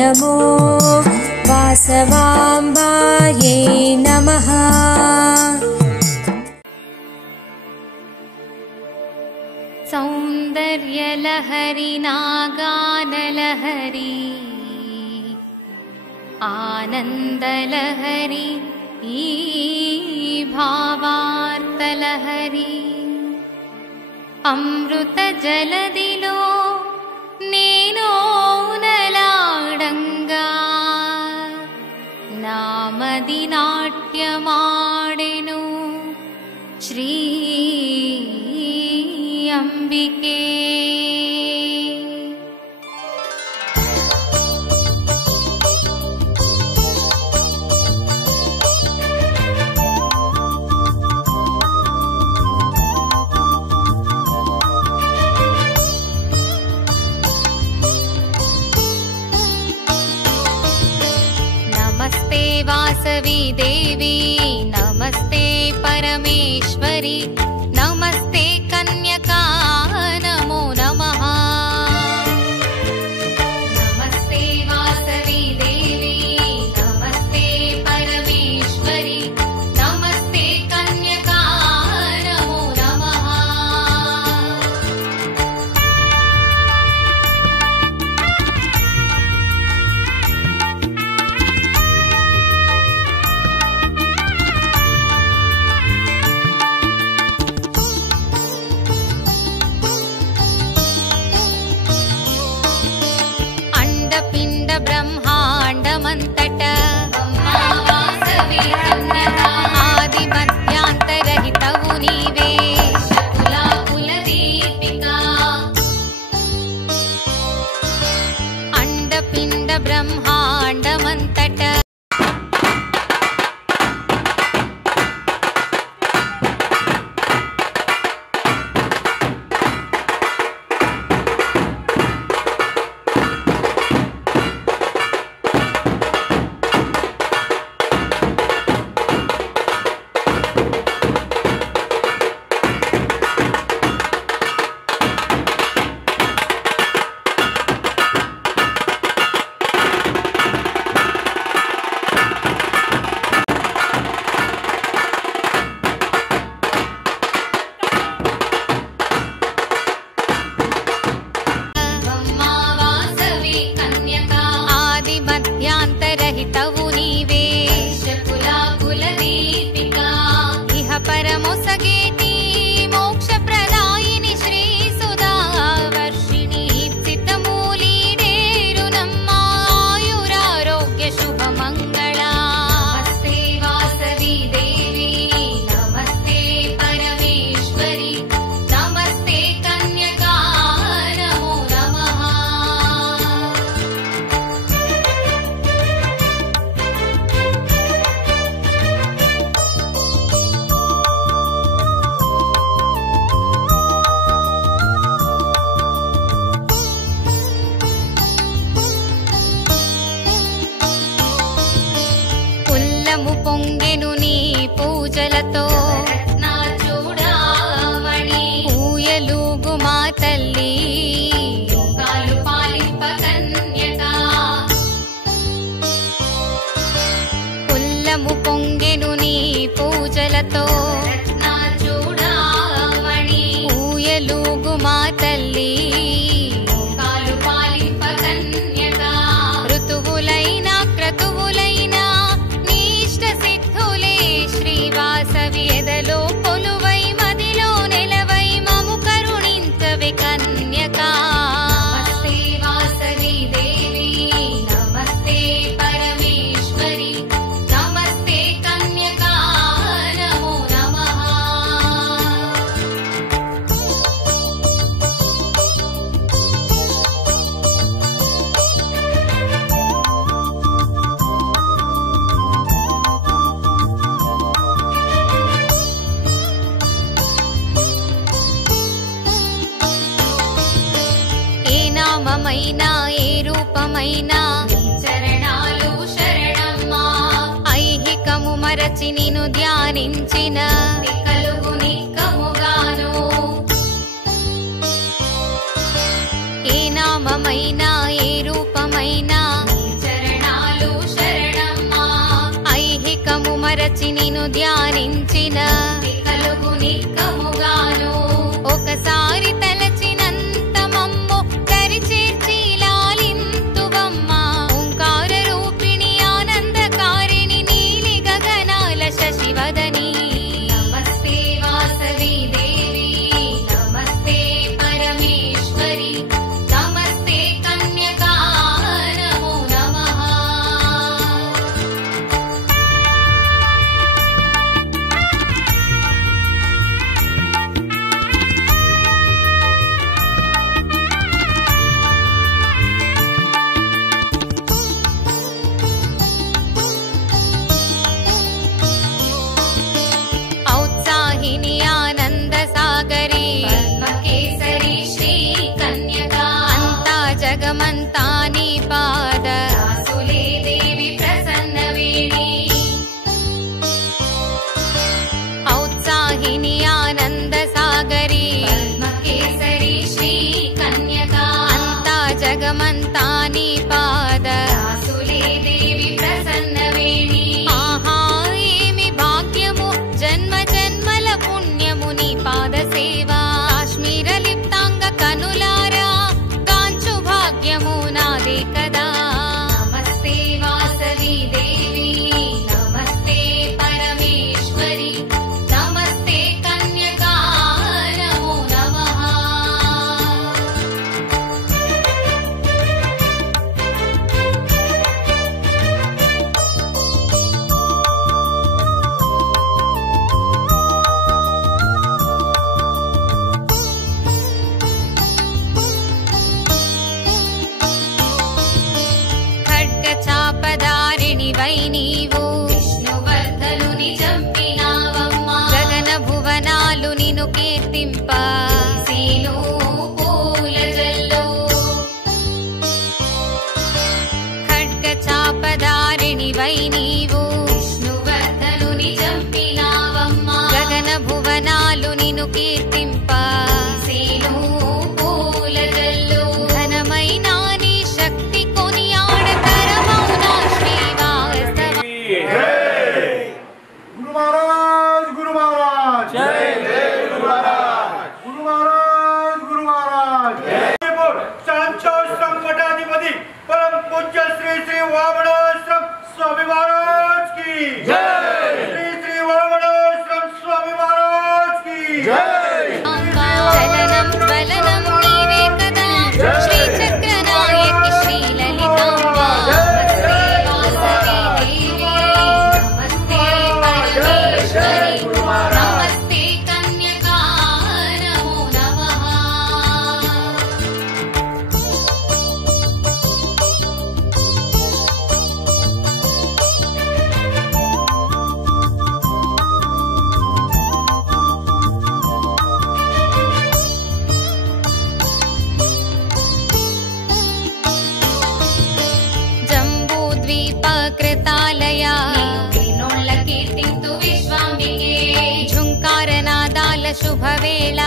नमो वासवाम्बायै नमः। सौन्दर्यलहरी नागानलहरी आनन्दलहरी ई भावार्तलहरी अमृतजलदिलो नेनोनलाडंगा नामदि नाट्यमाडेनु श्री अंबिके। नमस्ते वासवी देवी नमस्ते परमेश्वरी नमस्ते कन्यका नमो नमः। नमस्ते वासवी देवी नमस्ते परमेश्वरी नमस्ते कन्यका नमो नमः। पिंड ब्रह्मांडमंतट वासवी कन्यका आदि मध्यांतरहितवु नीवे शकुलाकुल दीपिका। अंड पिंड ब्रह्मांडमंतट मध्यांतरहितवु नीवे शकुलाकुल दीपिका। इह परमोसगेति मोक्षप्रदायिनि श्री सुधा वर्षिणि दीप्सितमूलीडेरु नम्म आयुरारोग्य शुभमङ्गला। नमस्ते वासवी देवी नमस्ते परमेश्वरी नमस्ते कन्यका नमो नमः। ఉల్లము పొంగెను నీ పూజలతో నా చూడామణి ఊయలూగు మా తల్లి యుగాలు పాలింప కన్యకా। ఉల్లము పొంగెను నీ పూజలతో నా చూడామణి ఊయలూగు మా తల్లి యుగాలు పాలింప కన్యకా। ఋతువులైన క్రతువులైన श्रीवासवी एदलो कोलुवै मदिलो नेलवै ममु करुणिंचवे कन्यका। नमस्ते वासवी देवी नमस्ते परमेश्वरी नमस्ते कन्यका नमो नमः। నామమైనా ఏ రూపమైనా చరణాలు శరణమ్మా। ఐహికము మరచి నిన్ను ధ్యానించిన కలుగు నిక్కముగాను। ఏ నామమైనా ఏ రూపమైనా లోకమంతా నీ పాద దాసులే దేవి ప్రసన్నవేణి. ఆహా ఏమి భాగ్యము జన్మ జన్మల పుణ్యము నీ పాద సేవా. కాశ్మీర లిప్తాంగ కనులారా కాంచు భాగ్యము నాదే కదా. నమస్తే వాసవి దేవి నమస్తే పరమేశ్వరి నమస్తే కన్యకా నమో నమః. ఖడ్గ చాపదారిణి వై నీవు విష్ణువర్ధనుని చంపినావమ్మా. గగన భువనాలు నిన్ను కీర్తింప సీను పూల జల్లు. ఖడ్గ చాపదారిణి వై నీవు విష్ణువర్ధనుని చంపినావమ్మా. గగన భువనాలు నిన్ను కీర్తింప సీను పూల జల్లు. ఘనమైన నీ శక్తి కొనియాడతరమౌనా శ్రీవాస్తవ. गुरु महाराज गुरु महाराज जय जय गुरु महाराज गुरु महाराज गुरु महाराज जय बोल सांचो संकटाधिपति परम पूज्य श्री श्री वामनाश्रम स्वामी महाराज की जय. श्री श्री वामनाश्रम स्वामी महाराज की जय. చలనం జ్వలనం నీవే కదా శ్రీ చక్రనాయకి శ్రీ లలితాంబ. నమస్తే వాసవి దేవి నమస్తే పరమేశ్వరి నమస్తే కన్యకా నమో నమః. జంబూద్వీపకృతాలయ వినోళ్ళ కీర్తింతు విశ్వాంబికే. ఝుంకారనాదాల శుభవేళ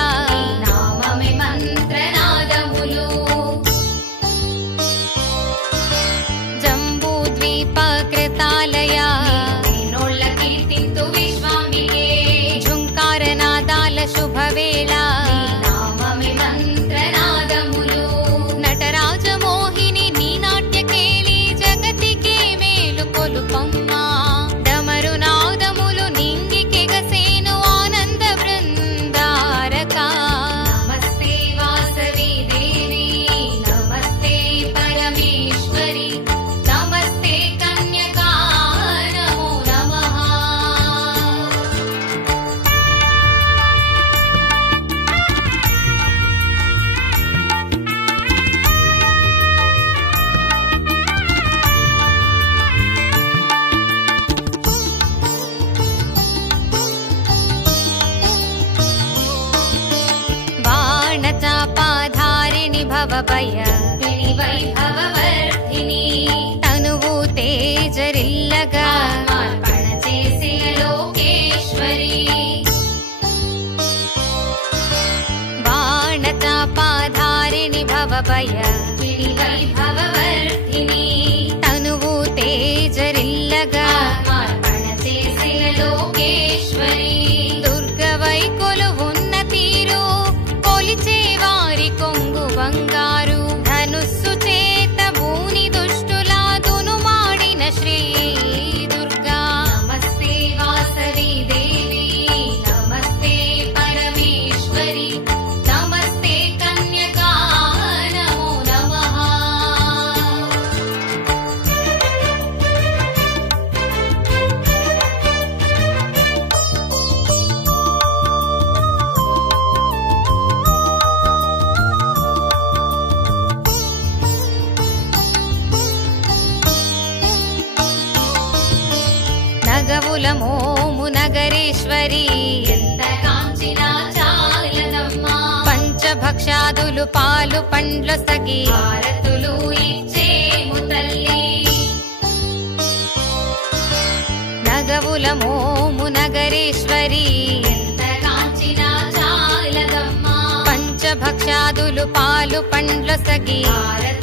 నామమే మంత్రనాదములు. జంబూద్వీపకృతాలయ వినోళ్ళ కీర్తింతు విశ్వాంబికే. ఝుంకారనాదాల శుభవేళ నామమే మంత్రనాదములు. నటరాజ మోహిని నీ నాట్యకేళి జగతికే మేలు కొలుపమ్మా. డమరు నాదములు నింగికెగసేను ఆనంద బృందారక. నమస్తే వాసవి దేవి నమస్తే పరమేశ్వరి నమస్తే కన్యకా నమో నమః. బాణచాపాధారిణి భవభయ వైభవవర్ధిని. తనువు తేజరిల్లగా మార్పణ చేసే లోకేశ్వరి. బాణచాపాధారిణి భవభయ వైభవవర్ధిని. తనువు తేజరిల్లగా మార్పణ చేసే లోకేశ్వరి. దుర్గవై కొలువున్న తీరు కొలిచే వారి కొంగు బంగారు. ధనుస్సు చేత భూని దుష్టులా దునుమాడిన శ్రీ దుర్గా. నమస్తే వాసవి దేవి నమస్తే పరమేశ్వరి నమస్తే కన్యకా నమో నమః. నగవుల మోము నగరేశ్వరి ఎంత కాంచినా చాలదమ్మా. పంచభక్షాదులు పాలు పండ్లు సగి హారతులు ఇచ్చేము తల్లి. నగవుల మోము నగరేశ్వరి ఎంత కాంచినా చాలదమ్మా. పంచభక్షాదులు పాలు పండ్లు సగి హారతులు